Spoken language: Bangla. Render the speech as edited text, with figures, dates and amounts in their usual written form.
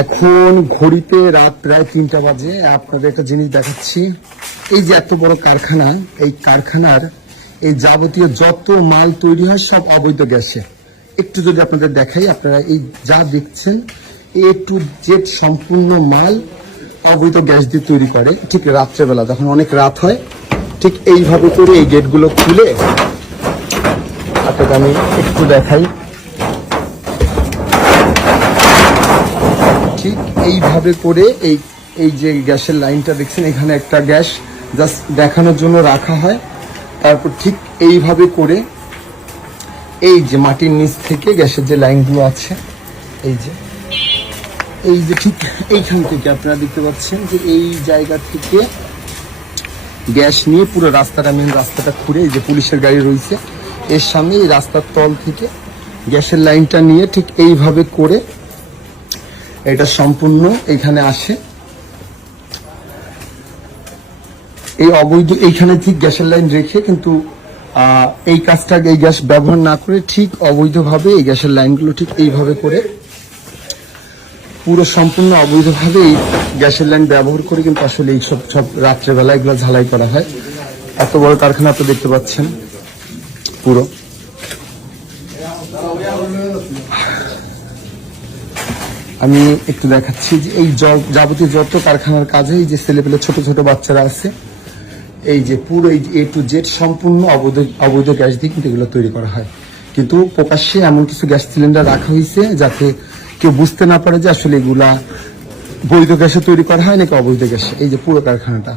এখন ঘড়িতে রাত প্রায় 3টা বাজে। আপনাদের একটা জিনিস দেখাচ্ছি, এই যে এত বড় কারখানা, এই কারখানার এই যাবতীয় যত মাল তৈরি হয় সব অবৈধ গ্যাসে। একটু যদি আপনাদের দেখাই, আপনারা এই যা দেখছেন A to Z সম্পূর্ণ মাল অবৈধ গ্যাস দিয়ে তৈরি করে। ঠিক রাত্রেবেলা যখন অনেক রাত হয়, ঠিক এইভাবে করে এই গেটগুলো খুলে আপনাকে আমি একটু দেখাই। ঠিক এইভাবে করে এই যে গ্যাসের লাইনটা দেখছেন, এখানে একটা গ্যাস জাস্ট দেখানোর জন্য রাখা হয়। তারপর ঠিক এইভাবে করে এই যে মাটির নিচ থেকে গ্যাসের যে লাইনগুলো আছে, এই যে ঠিক এইখান থেকে আপনারা দেখতে পাচ্ছেন যে এই জায়গা থেকে গ্যাস নিয়ে পুরো রাস্তাটা, মেন রাস্তাটা খুঁড়ে, এই যে পুলিশের গাড়ি রয়েছে এর সামনে, এই রাস্তার তল থেকে গ্যাসের লাইনটা নিয়ে ঠিক এইভাবে করে এটা সম্পূর্ণ এখানে আসে। এই অবৈধ এইখানে ঠিক গ্যাসের লাইন রেখে কিন্তু এই কাজটা, এই গ্যাস ব্যবহার না করে ঠিক অবৈধভাবে এই গ্যাসের লাইনগুলো ঠিক এইভাবে করে পুরো সম্পূর্ণ অবৈধভাবে এই গ্যাসের লাইন ব্যবহার করে কিন্তু আসলে এই সব রাত্রেবেলা এগুলো ঝালাই করা হয়। এত বড় কারখানা আপনি দেখতে পাচ্ছেন পুরো। আমি একটু দেখাচ্ছি যে এই যাবতীয় যত কারখানার কাজে এই যে ছেলেপেলে ছোট ছোট বাচ্চারা আছে, এই যে পুরো এই A to Z সম্পূর্ণ অবৈধ গ্যাস দিয়ে কিন্তু এগুলো তৈরি করা হয়। কিন্তু প্রকাশ্যে এমন কিছু গ্যাস সিলিন্ডার রাখা হয়েছে যাতে কেউ বুঝতে না পারে যে আসলে এগুলা বৈধ গ্যাসে তৈরি করা হয় নাকি অবৈধ গ্যাসে। এই যে পুরো কারখানাটা